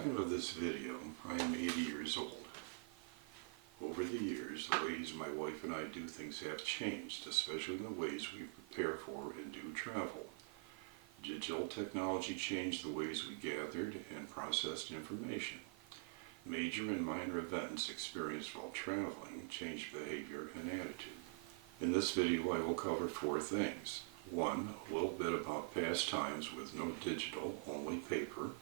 time of this video, I am 80 years old. Over the years, the ways my wife and I do things have changed, especially in the ways we prepare for and do travel. Digital technology changed the ways we gathered and processed information. Major and minor events experienced while traveling changed behavior and attitude. In this video, I will cover 4 things. 1, a little bit about past times with no digital, only paper.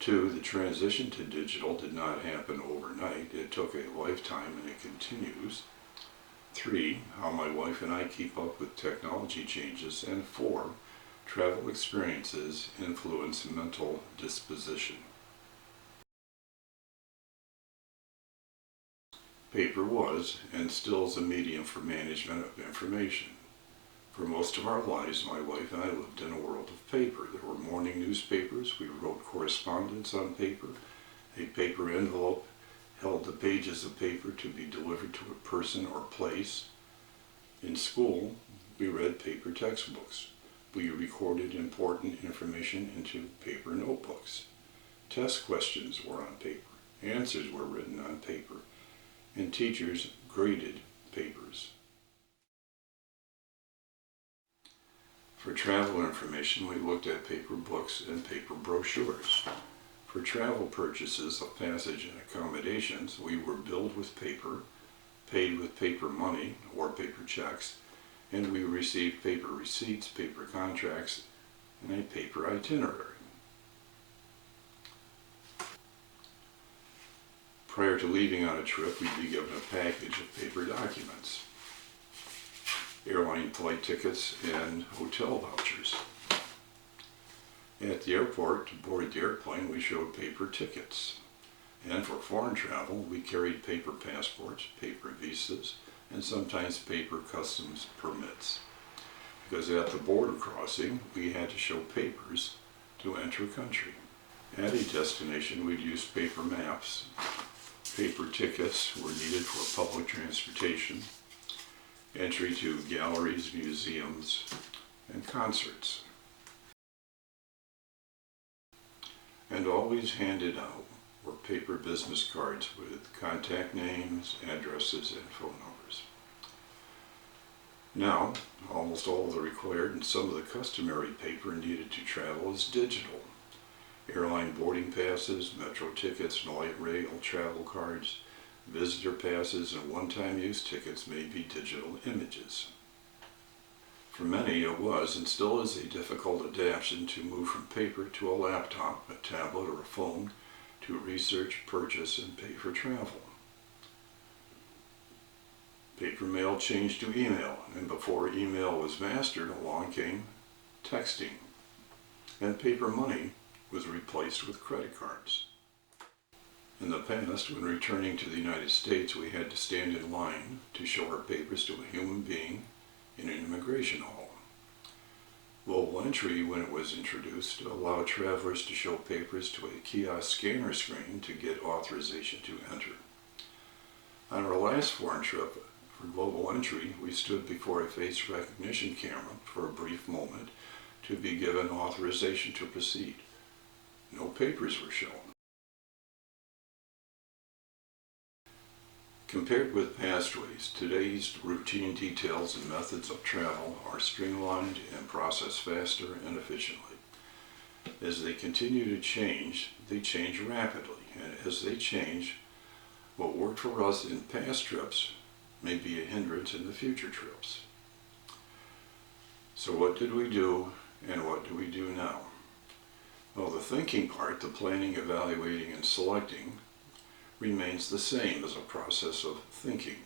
2, the transition to digital did not happen overnight. It took a lifetime and it continues. 3, how my wife and I keep up with technology changes. And 4, travel experiences influence mental disposition. Paper was and still is a medium for management of information. For most of our lives, my wife and I lived in a world of paper. There were morning newspapers, we wrote correspondence on paper, a paper envelope held the pages of paper to be delivered to a person or place. In school, we read paper textbooks. We recorded important information into paper notebooks. Test questions were on paper. Answers were written on paper. And teachers graded papers. For travel information, we looked at paper books and paper brochures. For travel purchases of passage and accommodations, we were billed with paper, paid with paper money or paper checks, and we received paper receipts, paper contracts, and a paper itinerary. Prior to leaving on a trip, we'd be given a package of paper documents, airline flight tickets, and hotel vouchers. At the airport, to board the airplane, we showed paper tickets. And for foreign travel, we carried paper passports, paper visas, and sometimes paper customs permits. Because at the border crossing, we had to show papers to enter a country. At a destination, we'd use paper maps. Paper tickets were needed for public transportation, entry to galleries, museums, and concerts. And always handed out were paper business cards with contact names, addresses, and phone numbers. Now, almost all of the required and some of the customary paper needed to travel is digital. Airline boarding passes, metro tickets, light rail travel cards, visitor passes, and one-time use tickets may be digital images. For many, it was and still is a difficult adaptation to move from paper to a laptop, a tablet, or a phone to research, purchase, and pay for travel. Paper mail changed to email, and before email was mastered, along came texting, and paper money was replaced with credit cards. In the past, when returning to the United States, we had to stand in line to show our papers to a human being in an immigration hall. Global Entry, when it was introduced, allowed travelers to show papers to a kiosk scanner screen to get authorization to enter. On our last foreign trip for Global Entry, we stood before a face recognition camera for a brief moment to be given authorization to proceed. No papers were shown. Compared with past ways, today's routine details and methods of travel are streamlined and processed faster and efficiently. As they continue to change, they change rapidly, and as they change, what worked for us in past trips may be a hindrance in the future trips. So what did we do, and what do we do now? Well, the thinking part, the planning, evaluating, and selecting, remains the same as a process of thinking.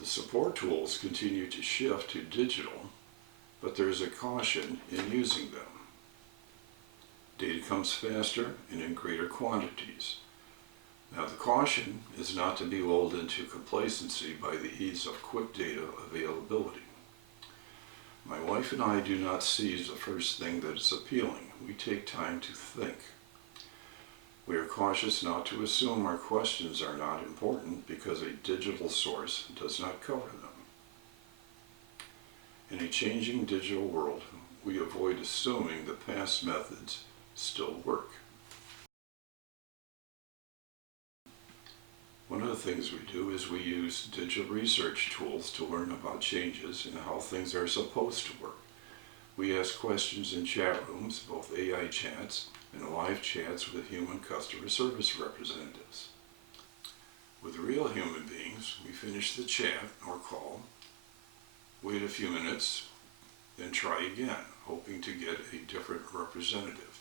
The support tools continue to shift to digital, but there is a caution in using them. Data comes faster and in greater quantities. Now, the caution is not to be lulled into complacency by the ease of quick data availability. My wife and I do not seize the first thing that is appealing. We take time to think. We are cautious not to assume our questions are not important because a digital source does not cover them. In a changing digital world, we avoid assuming the past methods still work. One of the things we do is we use digital research tools to learn about changes in how things are supposed to work. We ask questions in chat rooms, both AI chats and live chats with human customer service representatives. With real human beings, we finish the chat or call, wait a few minutes, then try again, hoping to get a different representative.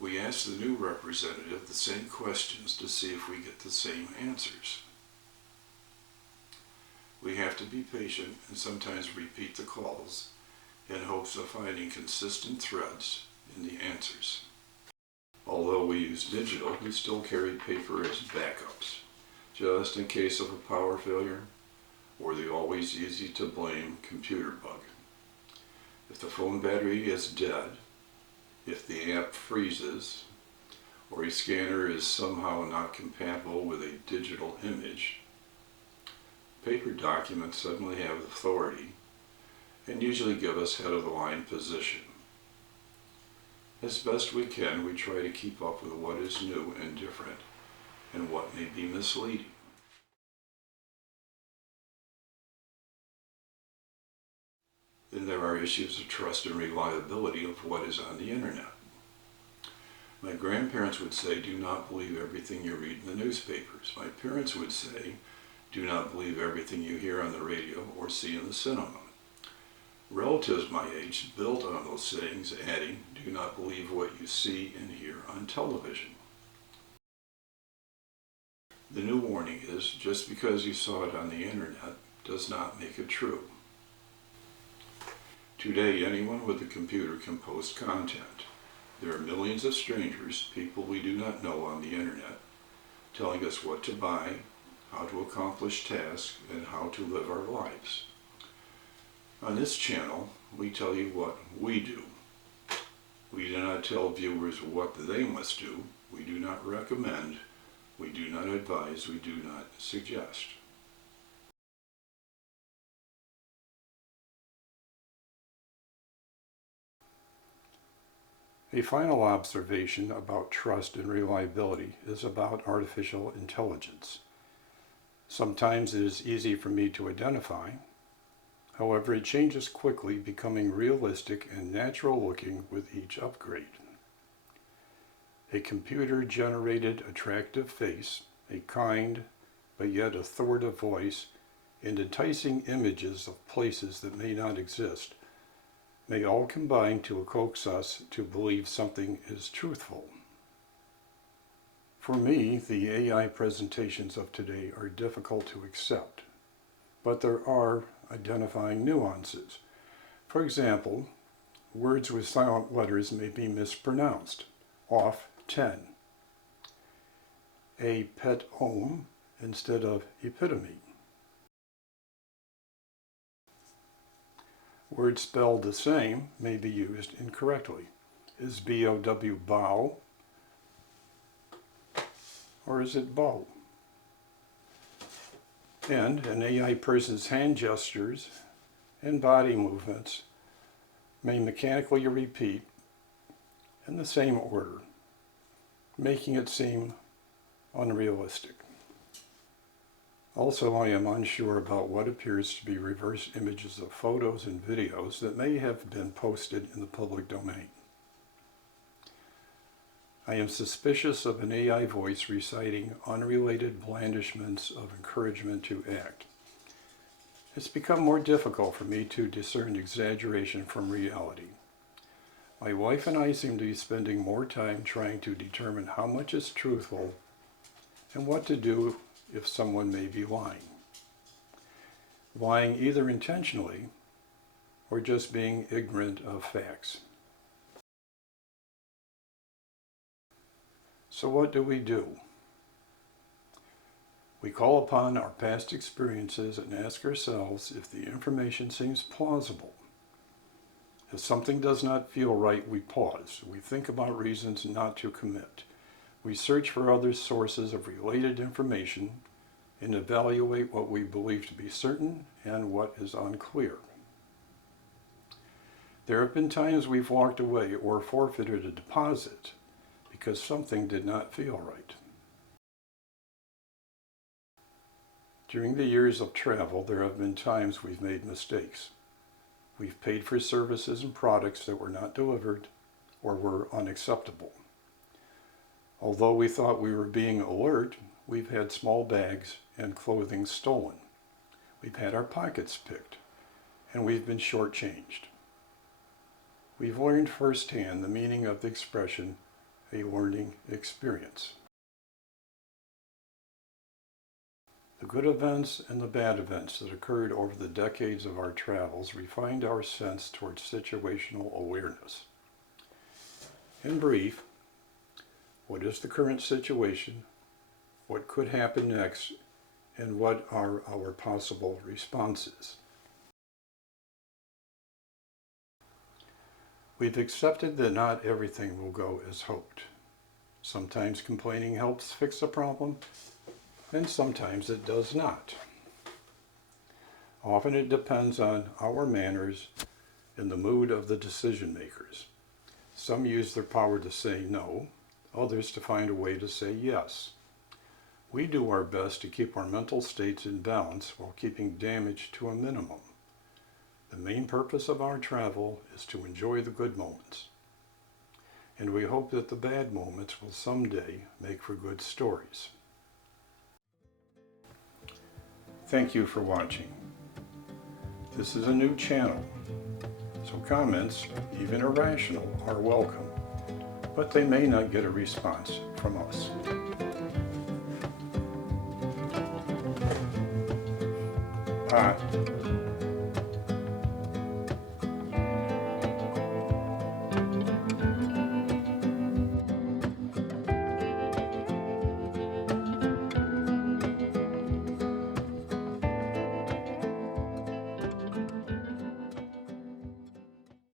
We ask the new representative the same questions to see if we get the same answers. We have to be patient and sometimes repeat the calls in hopes of finding consistent threads in the answers. Although we use digital, we still carry paper as backups, just in case of a power failure or the always easy to blame computer bug. If the phone battery is dead, if the app freezes, or a scanner is somehow not compatible with a digital image, paper documents suddenly have authority and usually give us head-of-the-line position. As best we can, we try to keep up with what is new and different and what may be misleading. Then there are issues of trust and reliability of what is on the internet. My grandparents would say, do not believe everything you read in the newspapers. My parents would say, do not believe everything you hear on the radio or see in the cinema. Relatives my age built on those sayings, adding, do not believe what you see and hear on television. The new warning is, just because you saw it on the internet does not make it true. Today, anyone with a computer can post content. There are millions of strangers, people we do not know on the internet, telling us what to buy, how to accomplish tasks, and how to live our lives. On this channel, we tell you what we do. We do not tell viewers what they must do. We do not recommend. We do not advise. We do not suggest. A final observation about trust and reliability is about artificial intelligence. Sometimes it is easy for me to identify. However, it changes quickly, becoming realistic and natural-looking with each upgrade. A computer-generated attractive face, a kind but yet authoritative voice, and enticing images of places that may not exist may all combine to coax us to believe something is truthful. For me, the AI presentations of today are difficult to accept, but there are identifying nuances. For example, words with silent letters may be mispronounced. Off 10. A pet-ome instead of epitome. Words spelled the same may be used incorrectly. Is B-O-W bow? Or is it bow? And an AI person's hand gestures and body movements may mechanically repeat in the same order, making it seem unrealistic. Also, I am unsure about what appears to be reverse images of photos and videos that may have been posted in the public domain. I am suspicious of an AI voice reciting unrelated blandishments of encouragement to act. It's become more difficult for me to discern exaggeration from reality. My wife and I seem to be spending more time trying to determine how much is truthful and what to do if someone may be lying. Lying either intentionally or just being ignorant of facts. So what do? We call upon our past experiences and ask ourselves if the information seems plausible. If something does not feel right, we pause. We think about reasons not to commit. We search for other sources of related information and evaluate what we believe to be certain and what is unclear. There have been times we've walked away or forfeited a deposit because something did not feel right. During the years of travel, there have been times we've made mistakes. We've paid for services and products that were not delivered or were unacceptable. Although we thought we were being alert, we've had small bags and clothing stolen. We've had our pockets picked, and we've been shortchanged. We've learned firsthand the meaning of the expression, a learning experience. The good events and the bad events that occurred over the decades of our travels refined our sense towards situational awareness. In brief, what is the current situation, what could happen next, and what are our possible responses? We've accepted that not everything will go as hoped. Sometimes complaining helps fix a problem, and sometimes it does not. Often it depends on our manners and the mood of the decision makers. Some use their power to say no, others to find a way to say yes. We do our best to keep our mental states in balance while keeping damage to a minimum. The main purpose of our travel is to enjoy the good moments, and we hope that the bad moments will someday make for good stories. Thank you for watching. This is a new channel, so comments, even irrational, are welcome, but they may not get a response from us. Bye.